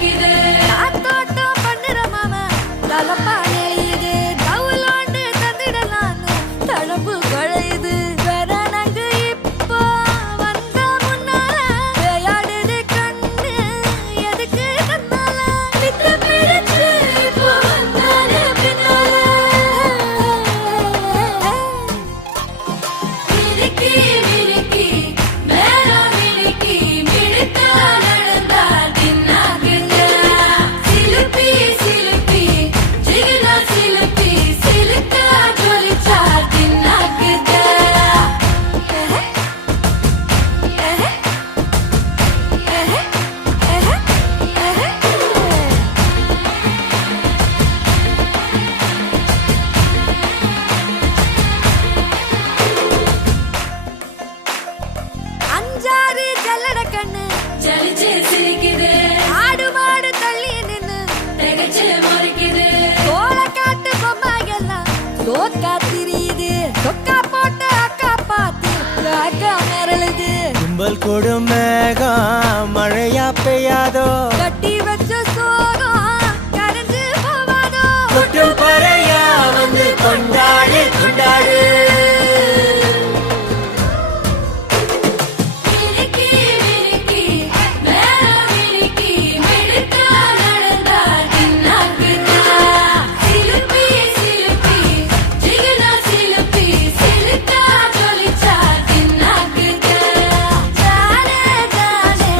ஜொலிக்குது காத்தோட்டம் பண்ணுற மாமா தலப்பா நெளியுது தவுலோண்டு தந்திடலான்னு தடம்பு குழையுது வேற நாங்க இப்போ வந்த முன்னால விளையாடுது கண்ணு எதுக்கு கண்ணால வித்து பிடிச்சு இப்போ வந்தானே பின்னால விரிக்கி விரிக்கி மேல விரிக்கி மிடுக்கா நடந்தா தின்னாக்குங்க சிலுப்பி சிலுப்பி ஜிகினா சிலுப்பி சிலுக்கா ஜொலிச்சா தின்னாக்குங்க அஞ்சாறு ஜல்லட கண்ணு ஜலிச்சு சிரிக்குது ஆடு மாடு தள்ளி நின்னு திகச்சு முறைக்குது தோள காட்டு பொம்மையெல்லாம் சோக்கா திரியுது சொக்கா போட்ட அக்கா பார்த்து காக்கா மிரளுது கும்பல் கொடும் மேகம் மழையா பெய்யாதோ கட்டி வச்ச சோகம் கரைஞ்சு போவாதோ கொட்டும் பறையா வந்து கொண்டாடு கொண்டாடு விரிக்கி விரிக்கி மேல விரிக்கி மிடுக்கா நடந்தா தின்னாக்குங்க சிலுப்பி சிலுப்பி ஜிகினா சிலுப்பி சிலுக்கா ஜொலிச்சா தின்னாக்குங்க ஜானே ஜானே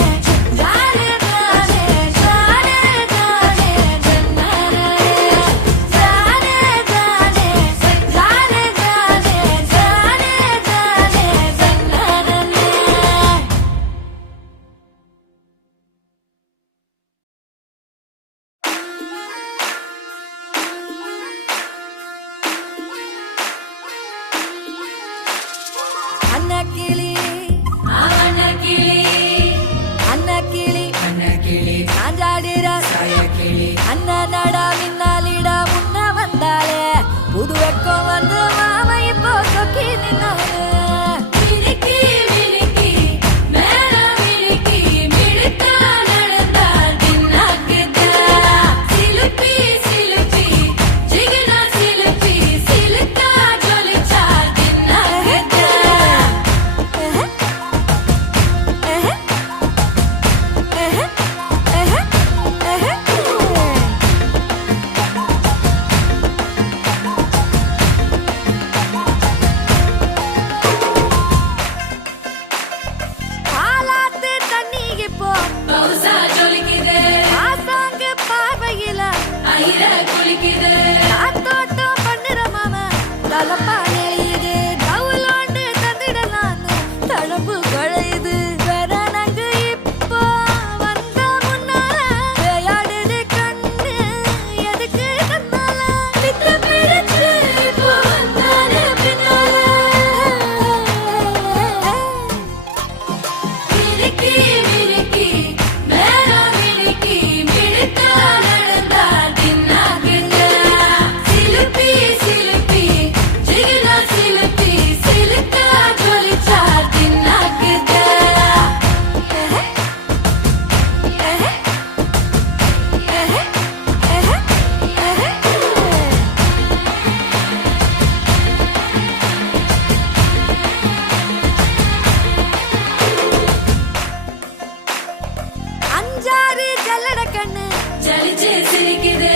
ஜானே ஜானே ஜானே ஜானே ஜன்னரே ஜானே ஜானே ஜானே ஜானே ஜானே ஜானே ஜன்னரே அன்னக்கிளி அவனக்கிளி அன்னக்கிளி சாஞ்சாடிரா சாயக்கிளி அண்ணா நடா மின்னாலிடா முன்ன வந்தாளே புது வெக்கம் வந்து மாமா இப்போ சொக்கி நின்னாலே விரிக்கி விரிக்கி மேல விரிக்கி மிடுக்கா நடந்தா தின்னாக்குங்க சிலுப்பி சிலுப்பி ஜிகினா சிலுப்பி சிலுக்கா ஜொலிச்சா தின்னாக்குங்க பாலாத்து தண்ணி இப்போ பவுசா ஜொலிக்குது ஆசாங்க பார்வையில ஐர குளிக்குது காத்தோட்டம் பண்ணுற மாமா தலப்பா நெளியுது தவுலோண்டு தந்திடலான்னு தடம்பு குழையுது வேற நாங்க இப்போ வந்த முன்னால விளையாடுது கண்ணு எதுக்கு கண்ணால வித்து பிடிச்சு இப்போ வந்தானே பின்னால விரிக்கி விரிக்கி மேல விரிக்கி மிடுக்கா நடந்தா தின்னாக்குங்க சிலுப்பி சிலுப்பி ஜிகினா சிலுப்பி சிலுக்கா ஜொலிச்சா தின்னாக்குங்க அஞ்சாறு ஜல்லட கண்ணு ஜலிச்சு சிரிக்குது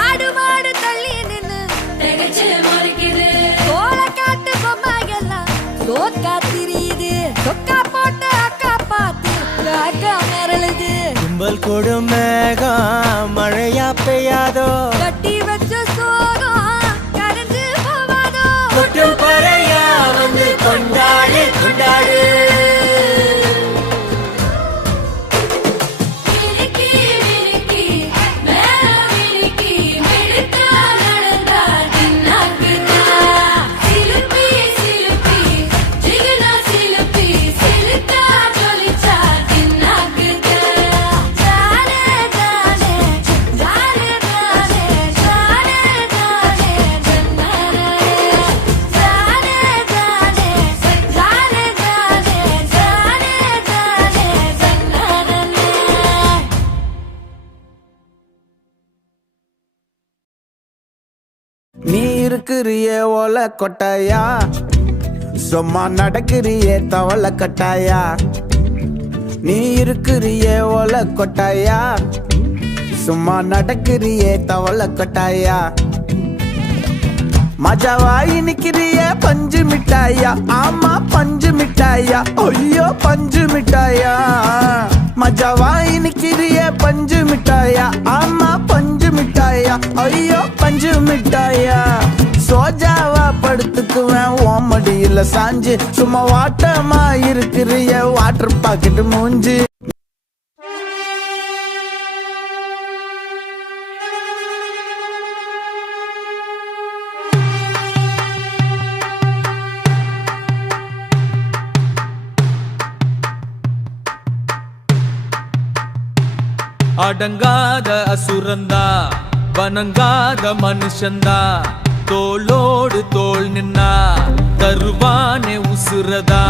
ஆடு மாடு தள்ளி நின்னு திகச்சு முறைக்குது தோள காட்டு பொம்மையெல்லாம் சோக்கா திரியுது சொக்கா போட்ட அக்கா பார்த்து காக்கா மிரளுது கும்பல் கொடும் மேகம் மழையா பெய்யாதோ கட்டி வச்ச சோகம் கரைஞ்சு போவாதோ கொட்டும் பறையா வந்து கொண்டாடு கொண்டாடு விரிக்கி விரிக்கி மேல விரிக்கி மிடுக்கா நடந்தா தின்னாக்குங்க சிலுப்பி சிலுப்பி ஜிகினா சிலுப்பி சிலுக்கா ஜொலிச்சா தின்னாக்குங்க ஜானே ஜானே ஜானே ஜானே ஜானே ஜானே ஜன்னரே இருக்கிறியே ஓலை கொட்டாயா, சும்மா நடக்கிறியே தவளை கட்டாயா. நீ இருக்கிறியே ஓலை கொட்டாயா, சும்மா நடக்கிறியே தவளை கட்டாயா. மஜாவாய் நிக்கிறிய பஞ்சு மிட்டாயா, ஆமா பஞ்சு மிட்டாயா, ஐயோ பஞ்சு மிட்டாயா. மஜாவாய் நிக்கிறிய பஞ்சு மிட்டாயா, ஆமா பஞ்சு மிட்டாயா, ஐயோ பஞ்சு மிட்டாயா. சோஜாவா படுத்துக்குவேன் ஓமடியில சாஞ்சு, சும்மா வாட்டமா இருக்கிறிய வாட்டர் பாக்கெட் மூஞ்சி. அடங்காத அசுரந்தா வணங்காத மனுஷந்தா, தோளோடு தோள் நின்னா தருவானே உசுரதா.